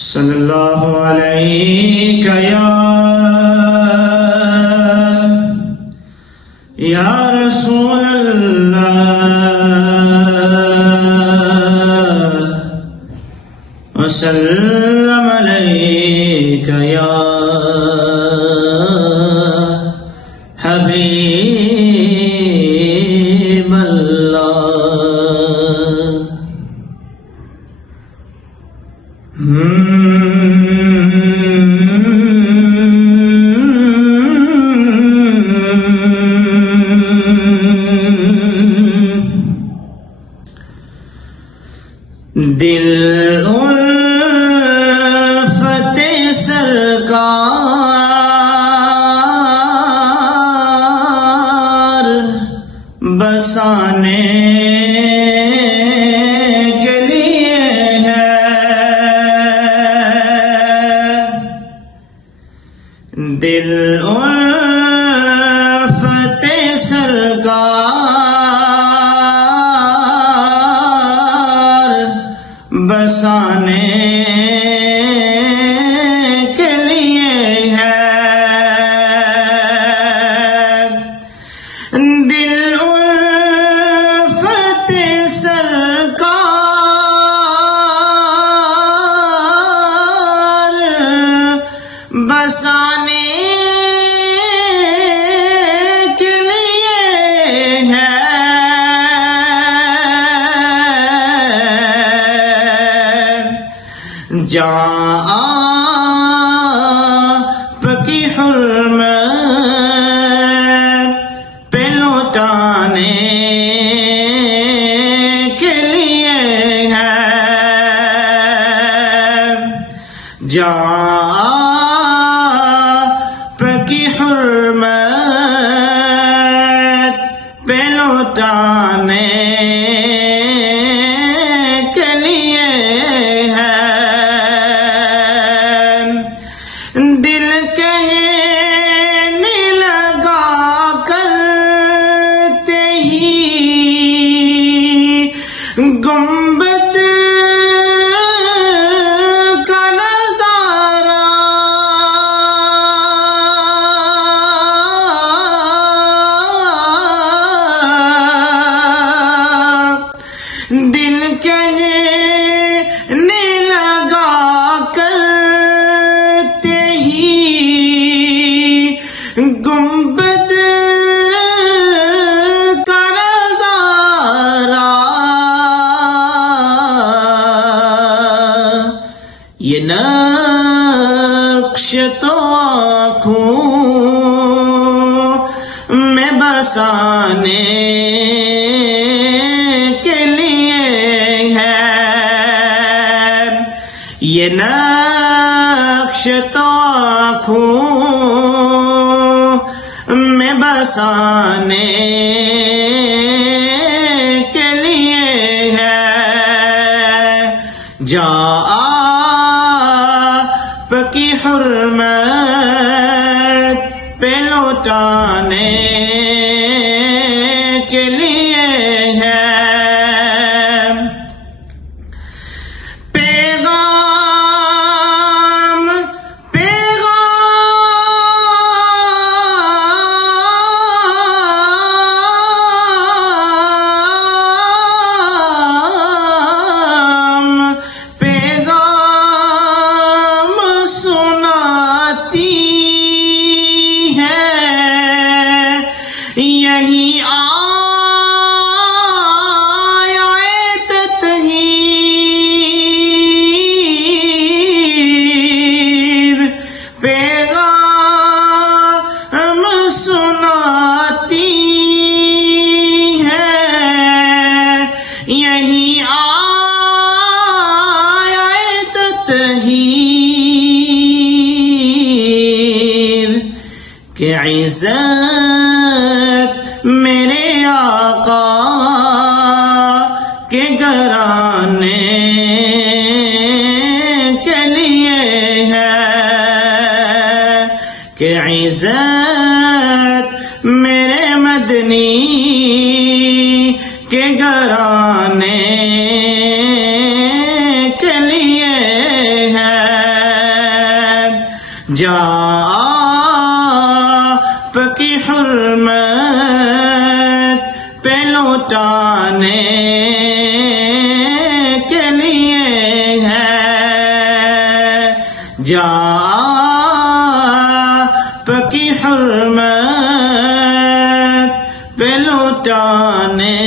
صلی اللہ علیہ یا رسول اللہ وسلم علیک یا حبیب اللہ۔ دل الفت سرکار بسانے کے لیے ہے، دل الفت سرکار بسانے کے لیے ہے، دل الفت سرکار بسانے کے لیے ہے، جہاں آپ کی حرمت پہ لوٹانے کے لیے ہے، جہاں آپ کی حرمت پہ لوٹانے کے لیے ہے، دل کہنے لگا کرتے ہی گنبد کا نظارہ، دل کہنے لگا کرتے ہی گنبد کا نظارہ، یہ نقش تو آنکھوں میں بسانے کے لیے ہے، یہ نقش تو آنکھوں میں بسانے کے لیے ہے، جہاں آپ کی حرمت پہ لوٹانے کے لیے ہے، پیغام سناتی ہے، یہی آیت تطہیر، پیغام سناتی ہے، یہی آیت تطہیر کہ عزت میرے آقا کے گھرانے کے لیے ہے، کہ عزت میرے مدنی کے گھرانے کے لیے ہے، جا آپ کی حرمت پہ لوٹانے کے لیے ہے، جا آپ کی حرمت پہ لوٹانے